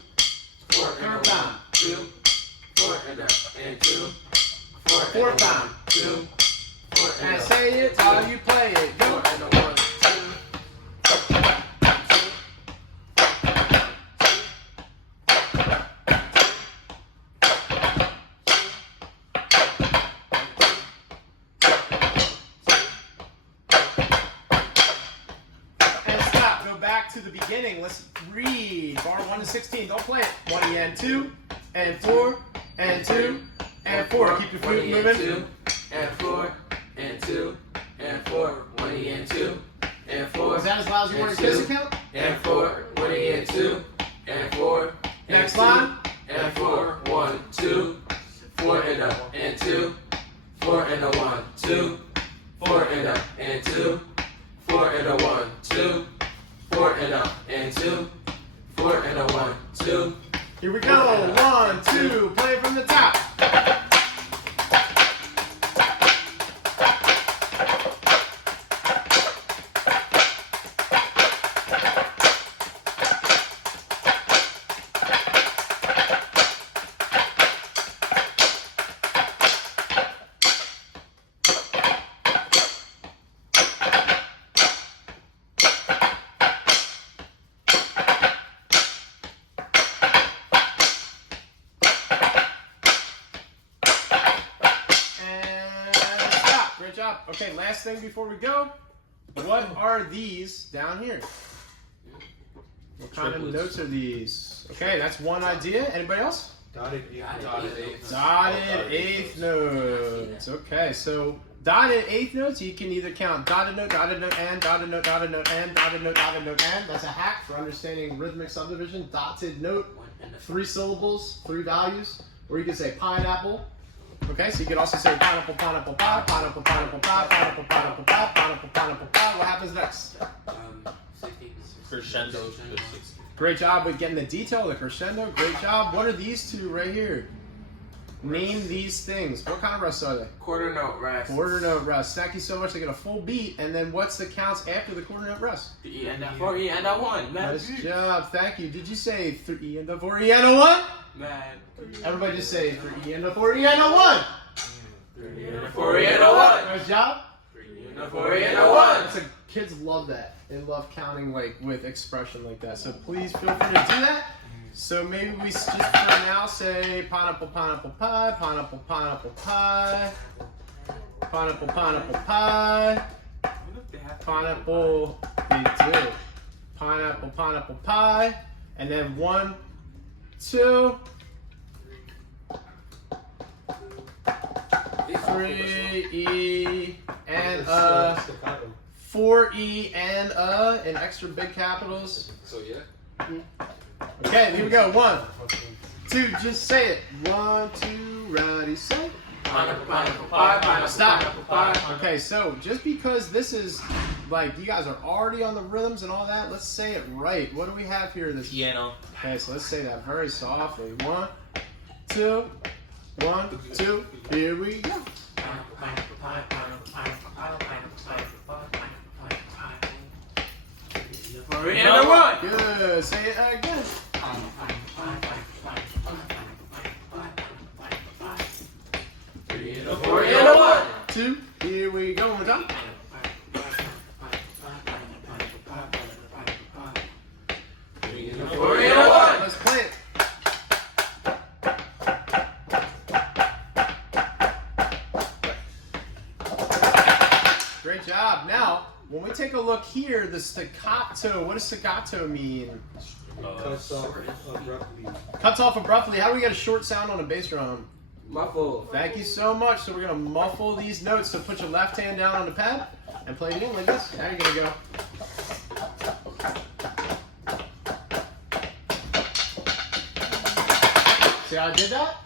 4 and a 1, 2, 4 and up, and 2, 4 and a 1, 2, 4 and And up, say it while you play it. Go. 4 and a 1, 2. To the beginning, let's read bar 1 to 16. Don't play it. 1 and 2 and 4 and 2 and 4. Keep your feet moving. 2 and 4 and 2 and 4. 1 and 2 and 4. Is that as loud as you want your kids to count? And 4. 1 and 2 and 4. Next line. And 4. 1, 2, 4 and up, and 2, 4 and a 1, 2, 4 and up, and 2, 4 and a 1, 2. 4 and up, and 2, 4 and a 1, 2. Here we go. 1, 2. Play from the top. job. Okay, last thing before we go. What are these down here? What kind of notes are these? Okay, that's one idea. Anybody else? Dotted Eighth notes. Okay, so dotted eighth notes, you can either count dotted note, and, dotted note, and, dotted note, and. That's a hack for understanding rhythmic subdivision. Dotted note, 3 syllables, 3 values. Or you can say pineapple. Okay, so you could also say pineapple, pineapple, pie, pineapple, pineapple, pie, pineapple, pineapple, pie, pineapple, pineapple, pie. What happens next? 60. Crescendo. Great job with getting the detail, the crescendo. Great job. What are these two right here? Name these things. What kind of rests are they? Quarter note rest. Quarter note rest. Thank you so much. They get a full beat. And then what's the counts after the quarter note rest? E and a 4, E and a 1. Nice job. Thank you. Did you say 3 and a 4, E and a 1? Man. Everybody just say 3 and a 4, E and a 1. 3 and a 4, E and a 1. Nice job. 3 and a 4, E and a 1. That's kids love that. They love counting like with expression like that. So please feel free to do that. So maybe we just for now say pineapple, pineapple pie, pineapple, pineapple pie, pineapple, pineapple pie, pineapple, they do, pineapple, pineapple pie, and then 1, 2, 3, E, and 4 E and in extra big capitals. So yeah. Okay, here we go. 1, 2, just say it. 1, 2, ready, say. Pineapple, pineapple pie, pineapple, Stop. pineapple pie. Okay, so just because this is like you guys are already on the rhythms and all that, let's say it right. What do we have here? This Piano. Okay, so let's say that very softly. 1, 2, 1, 2. Here we go. Pineapple, pineapple pie, pineapple, pineapple pie, pineapple, pineapple pie, pineapple, pineapple pie. 4 E and a 1. Good. Say it again. Pineapple, pineapple pie, pineapple, pineapple pie, pineapple, pineapple pie, pineapple, pineapple pie. 3 and a 4 E and a 1. 2. Here we go. One more time. 3 and a 4 E and a 1. Let's play it. Great job. Now, when we take a look here, the staccato, what does staccato mean? Cuts off abruptly. Cuts off abruptly. How do we get a short sound on a bass drum? Muffle. Thank you so much. So we're going to muffle these notes. So put your left hand down on the pad and play it in like this. Now you're going to go. See how I did that?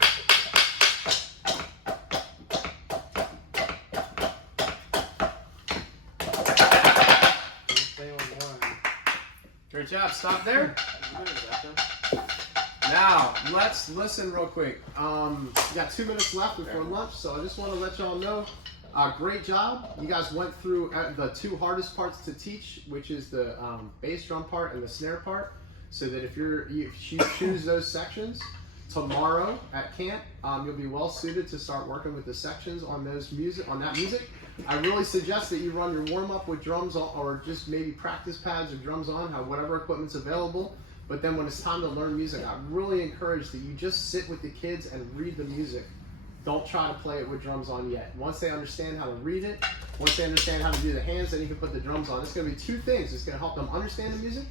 Great job. Stop there. Now, let's listen real quick. We got 2 minutes left before lunch, so I just want to let y'all know. Great job. You guys went through the 2 hardest parts to teach, which is the bass drum part and the snare part. So that if you choose those sections tomorrow at camp, you'll be well suited to start working with the sections on that music. I really suggest that you run your warm up with drums on, or just maybe practice pads or drums on, whatever equipment's available. But then when it's time to learn music, I really encourage that you just sit with the kids and read the music. Don't try to play it with drums on yet. Once they understand how to read it, once they understand how to do the hands, then you can put the drums on. It's going to be 2 things. It's going to help them understand the music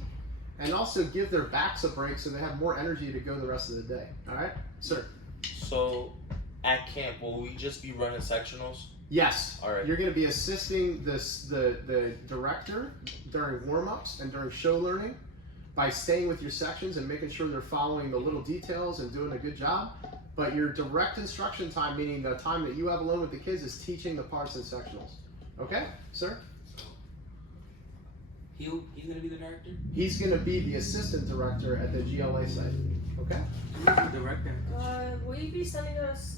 and also give their backs a break so they have more energy to go the rest of the day. All right? Sir? So, at camp, will we just be running sectionals? Yes. All right. You're going to be assisting the director during warm-ups and during show learning by staying with your sections and making sure they're following the little details and doing a good job. But your direct instruction time, meaning the time that you have alone with the kids, is teaching the parts and sectionals. Okay, sir? He's gonna be the director? He's going to be the assistant director at the GLA site. Okay? Director. Will you be sending us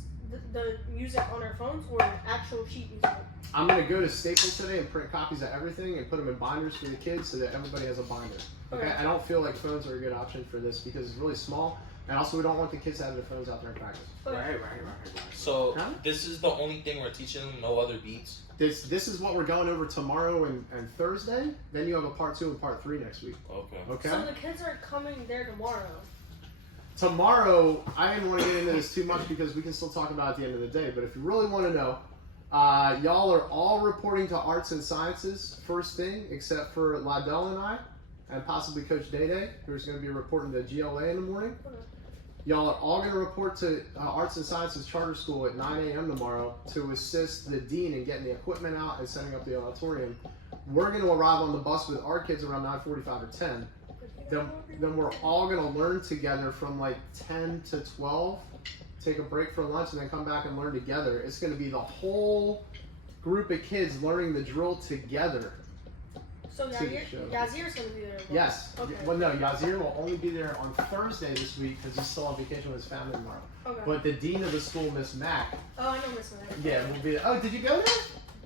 the music on our phones or actual sheet music? I'm going to go to Staples today and print copies of everything and put them in binders for the kids so that everybody has a binder. Okay? I don't feel like phones are a good option for this because it's really small. And also, we don't want the kids having their phones out there in practice. Right. So, this is the only thing we're teaching them, no other beats? This is what we're going over tomorrow and Thursday. Then you have a part 2 and part 3 next week. Okay? So the kids aren't coming there tomorrow. Tomorrow, I didn't want to get into this too much because we can still talk about it at the end of the day. But if you really want to know, Y'all are all reporting to arts and sciences first thing, except for Lydell and I, and possibly Coach Day Day, who's going to be reporting to GLA in the morning. Y'all are all going to report to Arts and Sciences Charter School at 9 a.m. tomorrow to assist the dean in getting the equipment out and setting up the auditorium. We're going to arrive on the bus with our kids around 9:45 or 10. Then we're all going to learn together from like 10 to 12, take a break for lunch, and then come back and learn together. It's going to be the whole group of kids learning the drill together. So Yazir's going to be there. Yes. Okay. Well, no, Yazir will only be there on Thursday this week because he's still on vacation with his family tomorrow. Okay. But the dean of the school, Miss Mack, Oh, I know Miss Mack. yeah, will be there. Oh, did you go there?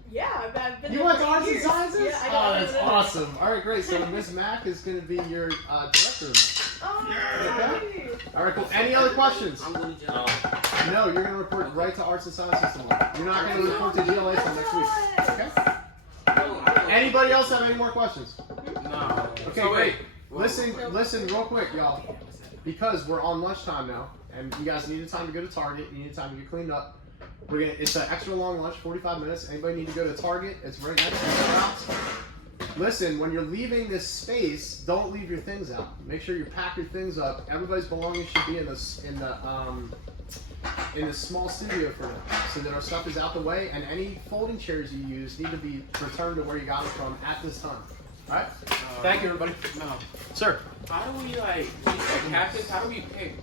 Yeah, I've been You there went for to Arts and years. Sciences? Yeah, I Oh, got that's awesome. All right, great. So Miss Mack is going to be your director. Oh, Okay. All right, cool. Any other questions? I'm going to No, you're going to report right to Arts and Sciences tomorrow. You're not going to report to GLA until next week. Okay? Anybody else have any more questions? No. Okay, So great. wait. Listen real quick, y'all. Because we're on lunchtime now, and you guys needed time to go to Target, you needed time to get cleaned up. It's an extra long lunch, 45 minutes. Anybody need to go to Target? It's right next to the house. Listen, when you're leaving this space, don't leave your things out. Make sure you pack your things up. Everybody's belongings should be in the small studio for now, so that our stuff is out the way, and any folding chairs you use need to be returned to where you got them from at this time. All right? Thank you, everybody. No. Sir. How do we like captains? How do we pick